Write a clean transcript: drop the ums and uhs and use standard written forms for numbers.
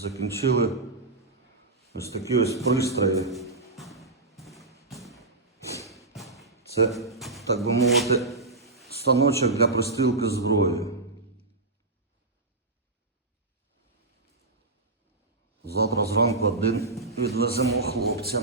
закінчили ось такі ось пристрої. Це, так би мовити, станочок для пристилки зброї. Завтра зранку один відвеземо хлопцям.